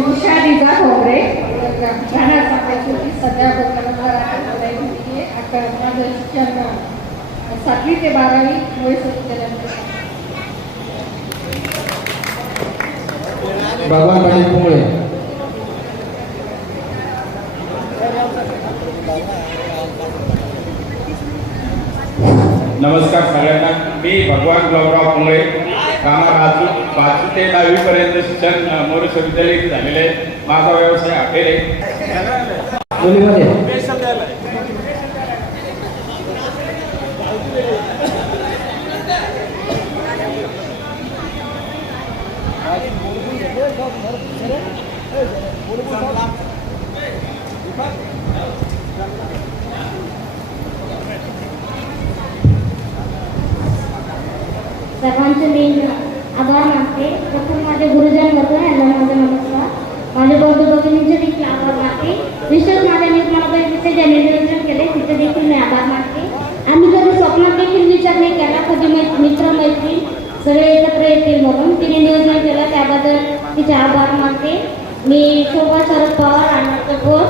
उषा दिगा खोबरे राहणार सांगायची होती सध्या डोक्याला आता माझं शिक्षण सातवी ते बारावी मुळे सुरू नमस्कार सगळ्यांना. मी भगवान गुलाबराव कुंबळे कामा राजू पाचवी ते दहावीपर्यंत शिक्षण अ, मोर विश्वविद्यालय झालेले आहे. माझा व्यवसाय हॉटेल आहे. you. सर्वांचे मी आभार मानते. प्रथम माझे गुरुजन वर्ग यांना माझा नमस्कार. माझे बंधू भगिनींचे देखील आभार मानते. विशेष माझ्या निर्मळाबाईचे जे नियोजन केले तिथे देखील मी आभार मानते. आम्ही जर स्वप्नात देखील विचार नाही केला कधी मै- मित्र मैत्रीण सगळे एकत्र येतील म्हणून तिने नियोजन केलं त्याबद्दल तिचे आभार मानते. मी शोभा शरद पवार आणि कपूर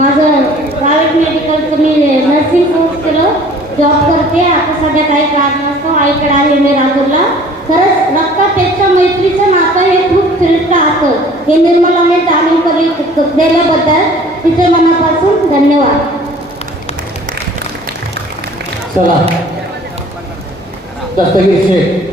माझं प्रायव्हेट मेडिकलचं मी नर्सिंग कोर्स केलं जॉब करते. आता सध्या काही कारण आईकडे आहे मी राजूरला खरंच रक्तापेक्षा मैत्रीचं नातं हे खूप श्रेष्ठ असतं हे निर्मलाने जाणून करी दिल्याबद्दल तिचे मनापासून धन्यवाद. चला. दस्तगीर शेख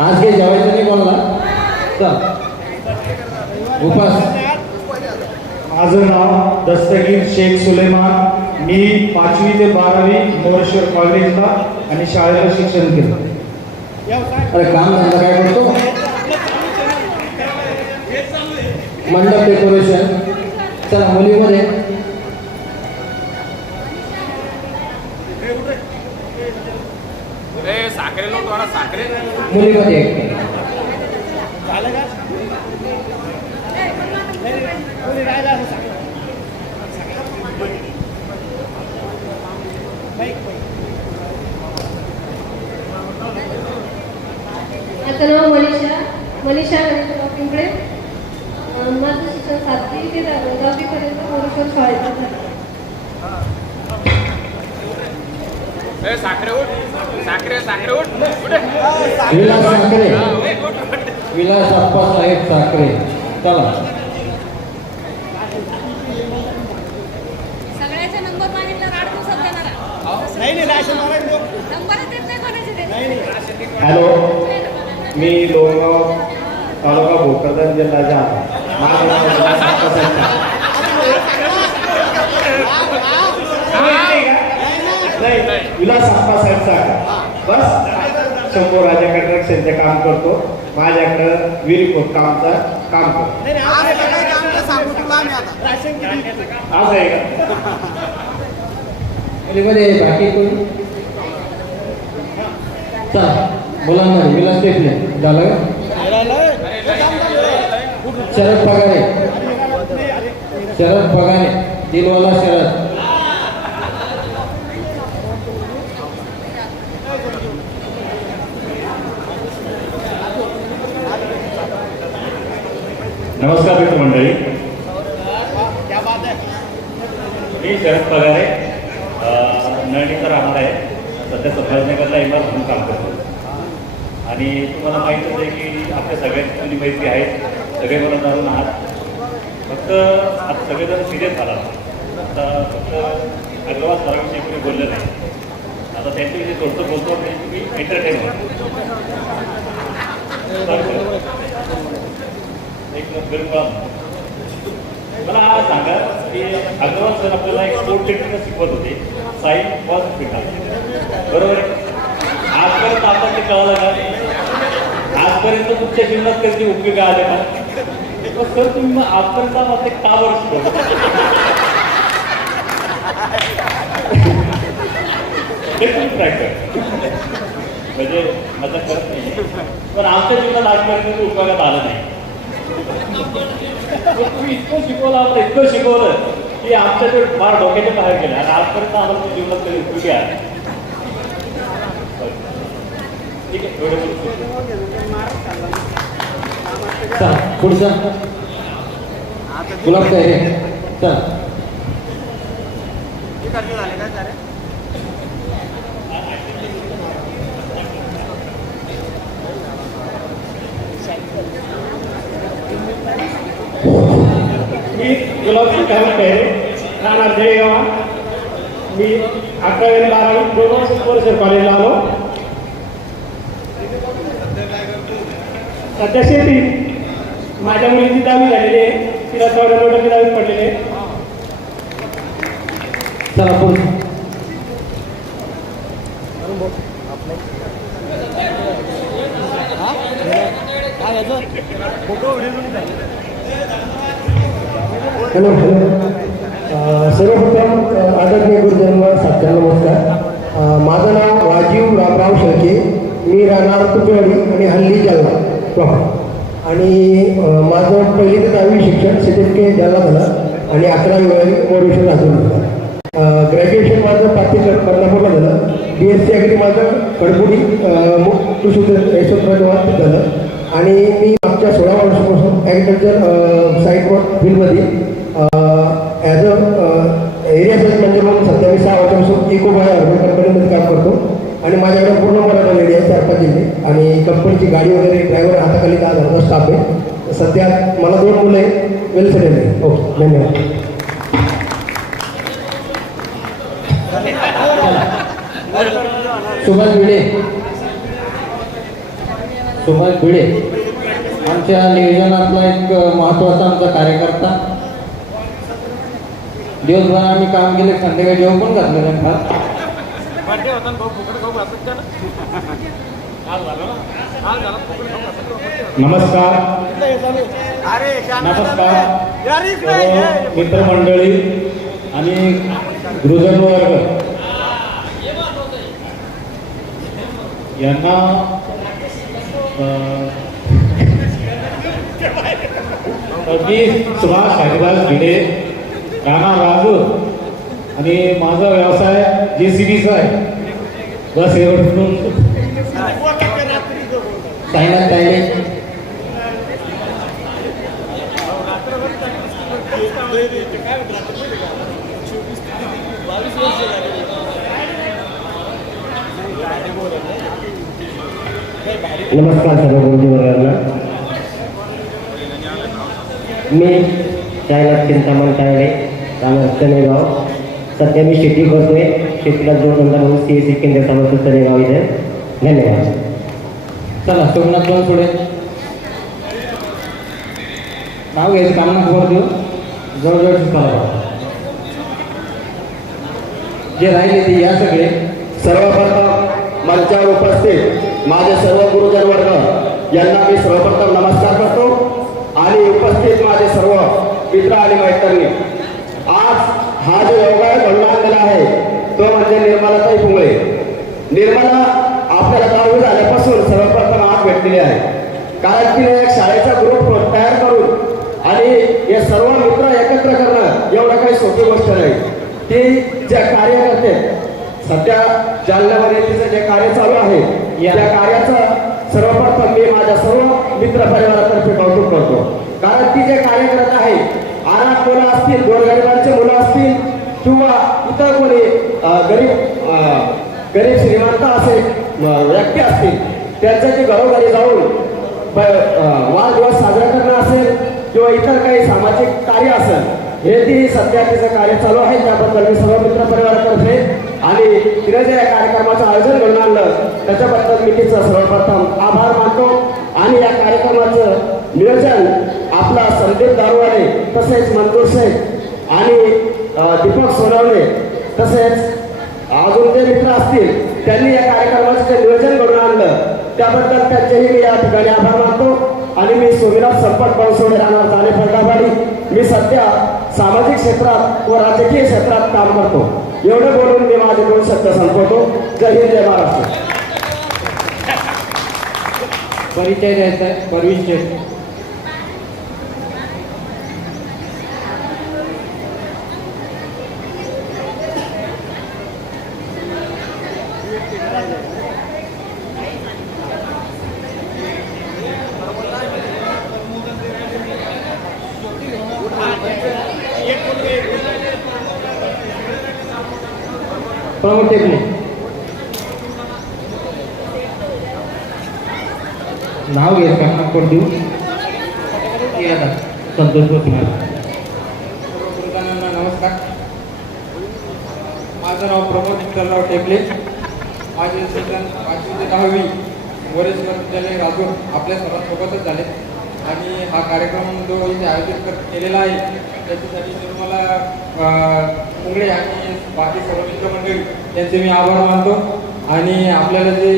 आज काही जेवायचं नाही कोणाला? माझं नाव दस्तगीर शेख सुलेमान. मी पाचवी ते बारावी मोरेश्वर कॉलेजला आणि शाळेला शिक्षण केलं. अरे काम धंदा काय करतो? मंडप डेकोरेशन. चला मुलीमध्ये. मुलीमध्ये माझं नाव मनीषा. मनीषा पिंपळे माझं शिक्षण सातवी ते दहा- दहावीपर्यंत मोरेश्वर शाळेत झालं साखरे उठ. साखरे साखरे उठ. साखरे. विलास अप्पासाहेब साखरे. चला. सगळ्याचे नंबर मागितला कोणाचे ते. हॅलो. मी लोणगाव तालुका भोकरदन जिल्हा जालना. माझं नाव विलास अप्पासाहेब सागर बस. शंभू राजा कंस्ट्रक्शनचे काम करतो. माझ्याकडं विहिरीपोत कामचा काम करतो असं आहे का? बाकी कोण? चला मुलांमध्ये विलास टेपले झालं का? शरद पगारे शरद पगारे दिलवाला शरद. नमस्कार मित्रमंडळी मी शरद पगारे नळणीचा राहणार आहे. सध्या संभाजीनगरला इमारत म्हणून काम करतो. आणि तुम्हाला माहीतच आहे की आपल्या सगळ्यांची जुनी माहिती आहेत. सगळे मला जाणून आहात. फक्त आता सगळेजण सिरियस झाला. आता फक्त अग्रवाल सरांविषयी कोणी बोललं नाही. आता त्यांच्याविषयी थोडंसं बोलतो म्हणजे मी एंटरटेन होतो मला हा सांगा की अग्रवाल सर आपल्याला एक स्पोर्ट टेक्निक शिकवत होते. साईन कॉस बरोबर आहे? आजपर्यंत आपण ते कळलं का आजपर्यंत तुमच्या जीवनात कधी उपयोग आले का? मग सर तुम्ही मग आजपर्यंत आम्हाला ते का बरं शिकवलं? म्हणजे माझा करत नाही. पण आमच्या जीवनात आजपर्यंत उपयोगात आलं नाही. तुम्ही इतकं शिकवलं आम्हाला इतकं शिकवलं की आमच्या ते फार डोक्याच्या बाहेर गेलं आणि आजपर्यंत आम्हाला जीवनात कधी उपयोगी आहे? ठीक आहे पुढचं गुलाब काय रे चल मी गुलाबजी कामत राहणार जळगावा मी अकरावी आणि बारावी दोन वर्ष कॉलेजला आलो. सध्या शेती. माझ्या मुलीची दहावी झालेली आहे. तिला थोड्या मोठ्या दहावीत पडलेली आहे चला पुढचं हॅलो हॅलो. सर्वप्रथम आदरणीय गुरुजन्म साध्या नमस्कार. माझं नाव राजीव रामराव शेळके. मी राहणार कुपवाडी आणि हल्ली जालना. प्रॉपर. आणि माझं पहिले ते दहावी शिक्षण सर्टिफिकेट जालना झालं आणि अकरावी वेळी मोरेश्वर राजूर होतं ग्रॅज्युएशन माझं पाचवी कर्नापूरला झालं. बी एस सी अगदी माझं कडबुडी कृषी यशवंतराव झालं. आणि मी मागच्या सोळा वर्षापासून ॲग्रिकल्चर साईटवर फील्डमध्ये ॲज अ एरिया सेल्स म्हणजे म्हणून सध्या मी सहा वर्षापासून इको बाय अर्बन कंपनीमध्ये काम करतो. आणि माझ्याकडे पूर्ण मराठा लेडी आहे चार पाच जिल्हे. आणि कंपनीची गाडी वगैरे ड्रायव्हर हाताखाली दहा हजाराचा स्टाफ आहे सध्या मला दोन मुलं आहे वेल सेटल आहे ओके धन्यवाद. सुभाष भिडे. सुभाष भिडे. आमच्या नियोजनातला एक महत्त्वाचा आमचा कार्यकर्ता. दिवसभर आम्ही काम केले संध्याकाळी जेवण पण घातलं नमस्कार. नमस्कार. मित्रमंडळी आणि गुरुजन वर्ग यांना अं, मी सुभाष हरिदास भिडे राणा राज आणि माझा व्यवसाय जे सी आहे. बस एवढं साईनाथ तायडे. नमस्कार सर्व गुरुजीवर्गांना मी सायनाथ चिंतामण तायडे. राहणार सनेगाव सध्या मी शेती करतोय. शेतीला जोडधंदा म्हणून सी एस सी केंद्र समर्थ सनेगाव इथे. धन्यवाद. चला सोमनाथ दोन पुढे. नाव घ्यायचं काम ना खबर देऊ. जवळजवळ शिकायला जे राहिले ते या सगळे. सर्वप्रथम मंचावर उपस्थित माझे सर्व गुरुजन वर्ग यांना मी सर्वप्रथम नमस्कार करतो. आणि उपस्थित माझे सर्व मित्र आणि मैत्रिणी आज हा जो योगा घडून आणलेला आहे तो म्हणजे निर्मलाताई पुंगळे निर्मला आपल्याला दहावी झाल्यापासून सर्वप्रथम आज भेटलेली आहे. कारण तिने एक शाळेचा ग्रुप तयार करून आणि हे सर्व मित्र एकत्र करणं एवढं काही सोपी गोष्ट नाही. ती जे कार्य करते सध्या जालन्यामध्ये तिचं जे कार्य चालू आहे या. कार्याचं सर्वप्रथम मी माझ्या सर्व मित्र परिवारातर्फे कौतुक करतो. कारण ती जे कार्य करत आहे अनाथ मुलं असतील गोरगरिबांचे मुलं असतील किंवा इतर कोणी गरीब गरीब श्रीमंत असे व्यक्ती असतील त्यांच्या जी घरोघरी जाऊन वाढदिवस साजरा करणं असेल किंवा इतर काही सामाजिक कार्य असेल हे ती सध्या तिचं कार्य चालू आहे त्याबद्दल मी सर्व मित्र परिवारातर्फे आणि तिने जे या कार्यक्रमाचं आयोजन घडून आणलं. त्याच्याबद्दल मी तिचा सर्वप्रथम आभार मानतो आणि या कार्यक्रमाचं नियोजन आपला संदीप दारवाडे तसेच मंजूर शेख आणि दीपक सोनवणे तसेच मित्र असतील त्यांनी या कार्यक्रमाचं नियोजन घडून आणलं त्याबद्दल त्यांचेही मी या ठिकाणी आभार मानतो. आणि मी सोमीनाथ संपत बनसोडे राहणार ताने फलटाबाडी मी सध्या सामाजिक क्षेत्रात व राजकीय क्षेत्रात काम करतो. एवढं बोलून मी माझे दोन शब्द संपवतो. जय हिंद जय महाराष्ट्र. परिचय द्यायचा आहे प्रमोद टेकले नाव घेत का कोण देऊ? संतोष गोपीनाथ. नमस्कार. माझं नाव प्रमोद विठ्ठलराव टेकले. माझे शिक्षण पाचवी ते दहावी वरिष्ठ विद्यालय राजूर आपल्या सर्वांसोबतच झाले. आणि हा कार्यक्रम जो इथे आयोजित कर केलेला आहे त्याच्यासाठी निर्मला अं, मुंगळे आणि बाकी सर्व मित्रमंडळी यांचे मी आभार मानतो. आणि आपल्याला जे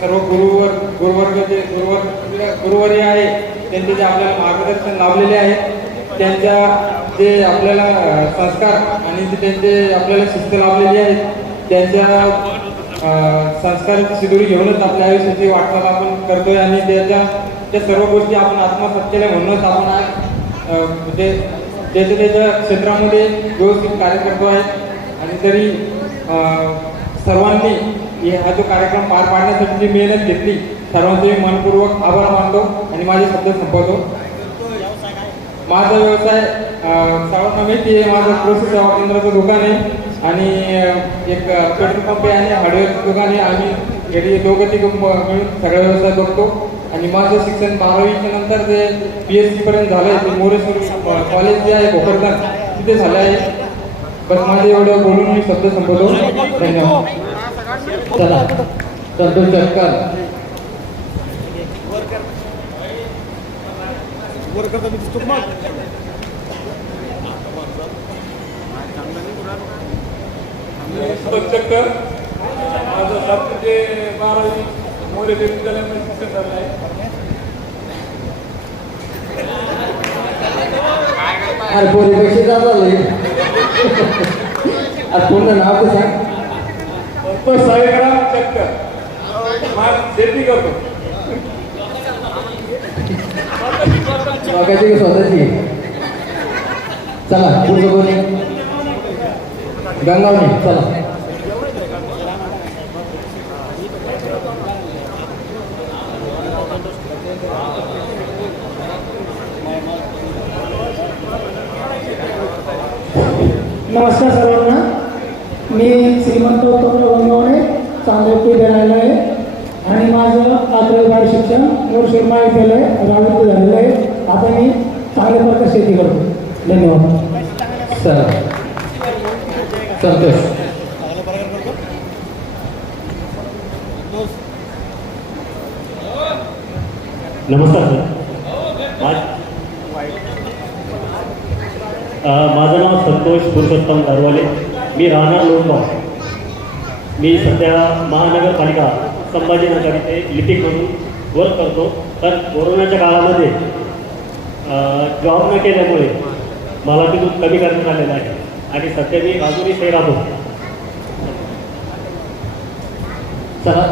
सर्व गुरुवर गुरुवर्ग जे गुरुवर गुरुवर्य आहे त्यांचे जे आपल्याला मार्गदर्शन लाभलेले आहे त्यांच्या जे आपल्याला संस्कार आणि जे त्यांचे आपल्याला शिस्त लाभलेली आहे त्यांच्या अ, संस्काराची शिदोरी घेऊनच आपल्या आयुष्याची वाटचाल आपण करतोय आणि त्याच्या त्या सर्व गोष्टी आपण आत्मसात केल्या म्हणूनच आपण आज म्हणजे त्याच्या त्याच्या क्षेत्रामध्ये व्यवस्थित कार्य करतो आहे आणि तरी सर्वांनी हे हा जो कार्यक्रम पार पाडण्यासाठी जी मेहनत घेतली सर्वांचे मी मनपूर्वक आभार मानतो आणि माझे शब्द संपवतो. माझा व्यवसाय सर्वांना माहिती आहे माझं कृषी सेवा केंद्राचं दुकान आहे आणि एक पेट्रोल पंप आहे आणि हार्डवेअरचं दुकान आहे. आम्ही घरी दोघं तिघं मिळून सगळा व्यवसाय करतो. आणि माझं शिक्षण बारावीच्या नंतर जे पी एच सी पर्यंत झालं आहे ते मोरेश्वर कॉलेज जे आहे भोकरदान तिथे झालं आहे. बस माझे एवढं बोलून मी शब्द संपवतो. धन्यवाद. चला. संतोष चटकर चक्कर माझं सात ते बारावी. मोरे विद्यालयामध्ये शिक्षण झालं आहे. अरे पोरी पैसे जातात अरे पूर्ण नाव तर सांग संतोष साहेबराव चक्कर. माझ शेती करतो. लोकांची की स्वतःची? चला पुढचं कोणी? गंगावणी चला. नमस्कार सर्वांना. मी श्रीमंत उत्तमराव गंगावणे चांदोटी राहिला आहे. आणि माझं बारावी शिक्षण मोरशेर महाविद्यालय रावती झालेलं आहे. आता मी चांगल्या प्रकारे शेती करतो. धन्यवाद. चला. संतोष नमस्कार सर. माझं नाव संतोष पुरुषोत्तम दरवाले मी राहणार लोणगाव. मी सध्या महानगरपालिका संभाजीनगर इथे लिपिक म्हणून वर्क करतो. तर कोरोनाच्या काळामध्ये जॉब न केल्यामुळे मला तिथून कमी करण्यात आलेलं आहे. आणि सध्या मी राजुरी शहरात होतो चला.